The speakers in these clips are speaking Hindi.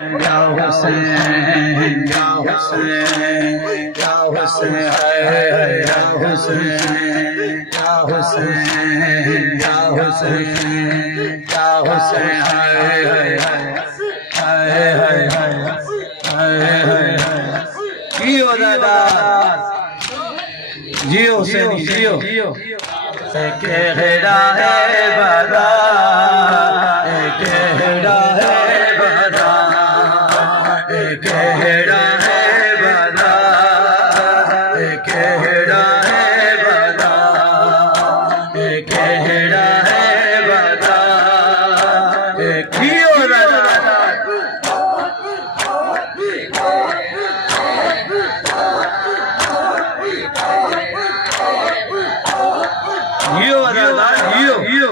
या हुसैन या हुसैन या हुसैन है या हुसैन या हुसैन या हुसैन या हुसैन है जियो दादा जियो हुसैन जियो केड़ा है बदा केड़ा है बदा केड़ा है बदा केड़ा है बदा केड़ा है बदा कियो दादा जियो दादा जियो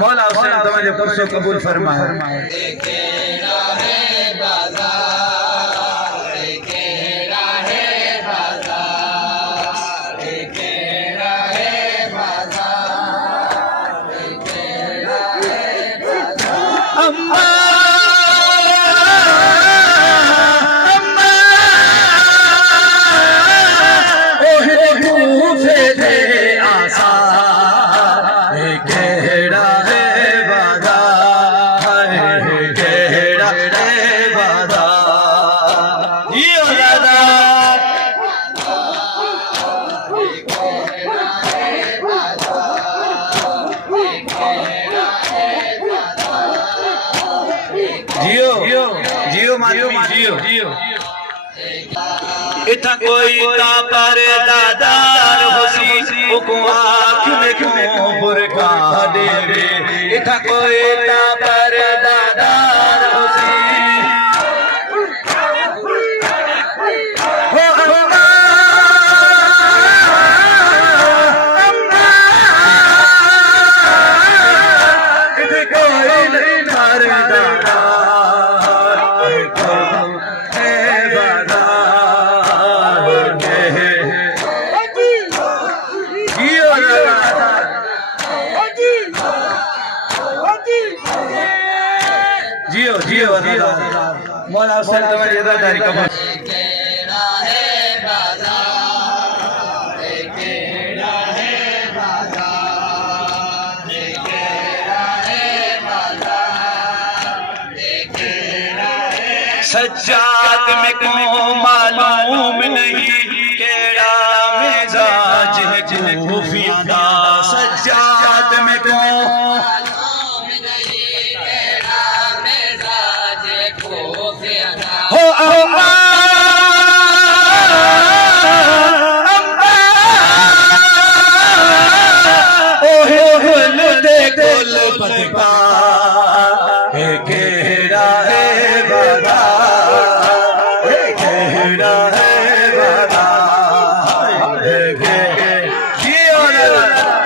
मौला हुसैन तुम्हारे पुरसो कबूल फरमाए अम्मा अम्मा ओहे भूखे थे आसा केड़ा है बादा केड़ा है बादा जियो दादा जियो जियो जियो जियो इथा कोई ता पर दादार होसी ओ को आँख में क्यों बुरका देवे इथा कोई ता पर दादार होसी हो अम्मा अम्मा इथे कोई नहीं पर दादार जियो जियो दादा मौला हुसैन तुम्हारी इज़्ज़तदारी कबूल केड़ा है बाजार केड़ा है बाजार केड़ा है बाजार केड़ा है सज्जाद में को मालूम नहीं केड़ा मिजाज है कूफिया दा सज्जाद में को हो अम्मा अम्मा ओहे गुल दे गुल बदका केड़ा है बदा केड़ा है बदा जियो दादा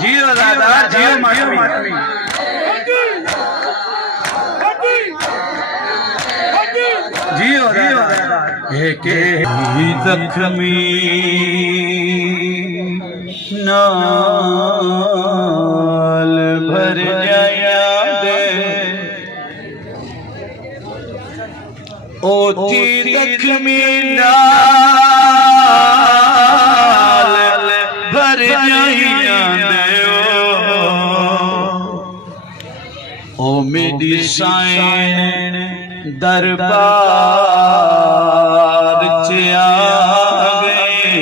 जियो दादा जियो मातमी जियो दादा के जख्मी नाल भर जाया दे ओ ती जख्मी नाल भर जाया दे ओ मेरी साईं दरबार च आ गए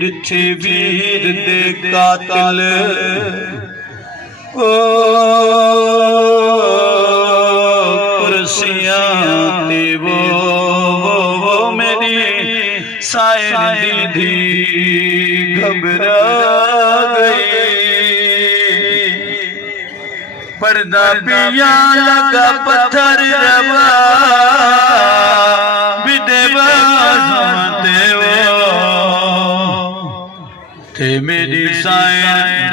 डिठे वीर दे कातिल ओ कुर्सियां ते वो मेरी साईं दीदी घबरा गई पर्दा पिया लगा पत्थर रवा बिदेवाते थे मेरी साईं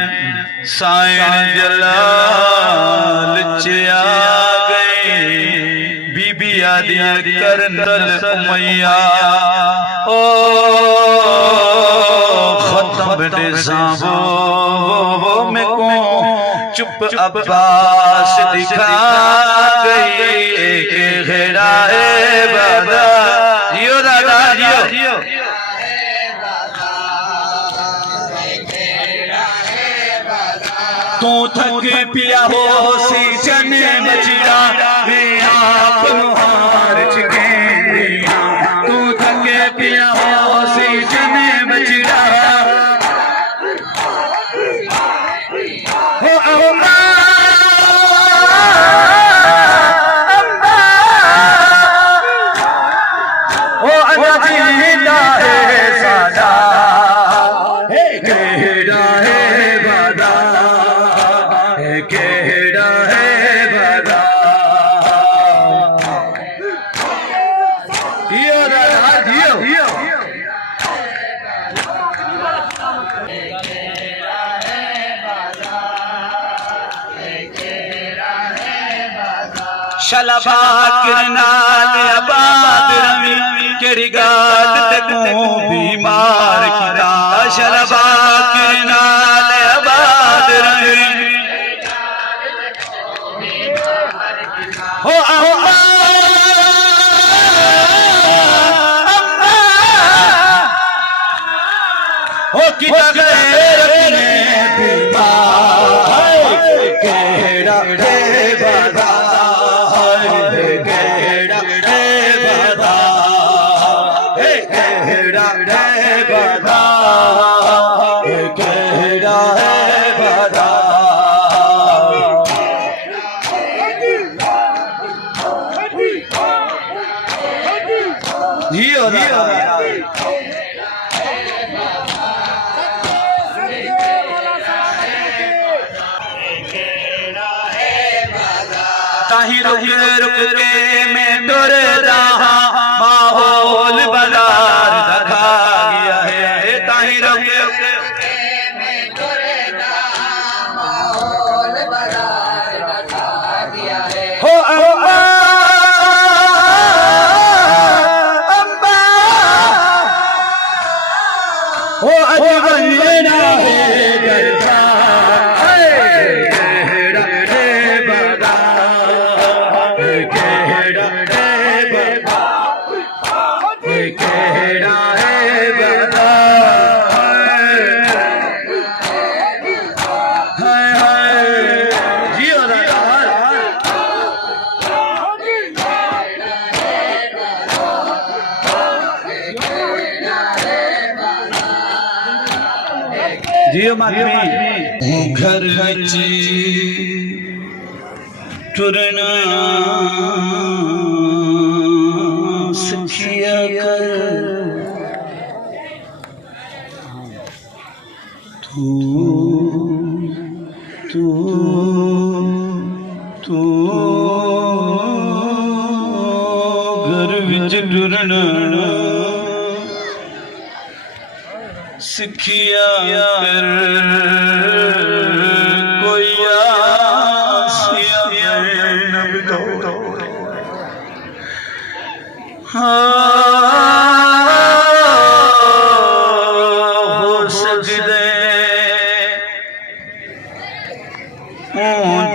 साईं जलाल च आ गए बीबी याद करंदल उमैया ओ खत्म दे साबो में को चुप अब्बास दिखा गई के घेरा है बादा जियो दादा जियो तू थक पिया हो सी जने बचिया मैं आप हार चुके तू थक पिया हो सी जने बचिया हो अम्मा ओ अजीदा है सादा केड़ा है बादा केड़ा है बादा दियो दादा दियो शलबा किरनाल आबाद रवी केड़ी गाल तकू बीमार किदा शलबा किरनाल आबाद रवी हो अम्मा हो किदा गैर ने बीमार केड़ा है बादा केड़ा है बादा केड़ा है बादा केड़ा है बादा जियो जियो ताही रुक रुक के मैं डर रहा माहौल बाजार दिखा गया है ताही रुक रुक के मैं डर रहा माहौल बाजार दिखा गया है हो अम्मा अम्मा हो अजबना है गरबा जियो मातमी घर विच टुरना सिखिया कर तू तू तू घर विच टुरना सिखिया कर कोई आसिया नब दो हो सजदे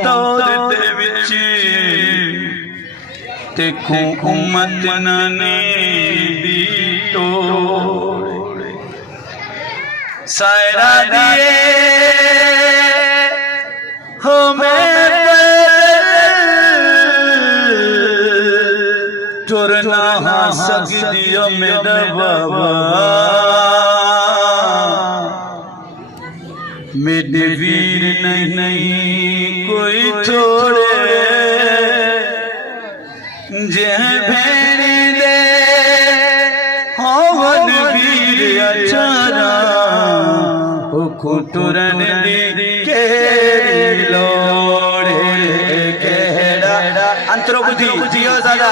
दौर दे विच देखो उम्मत नाने दी तोड़ सायरा दिए हो मैं टुरना सकदियो मेरा बाबा मेरे वीर नहीं कोई छोड़े जह भेड़ी दे होवन वीर अचारा खुटुरन दी केड़ी लोड़े केड़ा अंतरो बुद्धि जियो दादा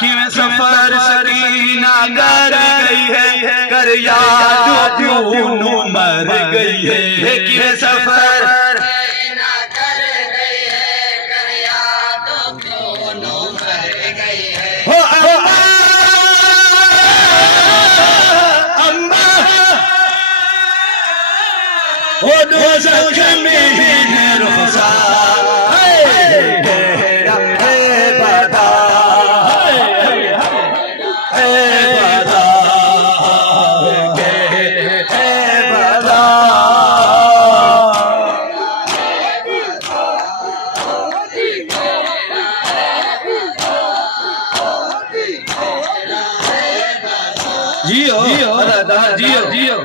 कि मैं सफर सकीना कर गई है कर याद क्यों मर गई है कि सफर ना कर गई है करिया तो दोनों मर गई है हो अम्मा अम्मा हो दोज़ख में है रुखसार गहरा है बता है बता है बता जियो जियो जियो जियो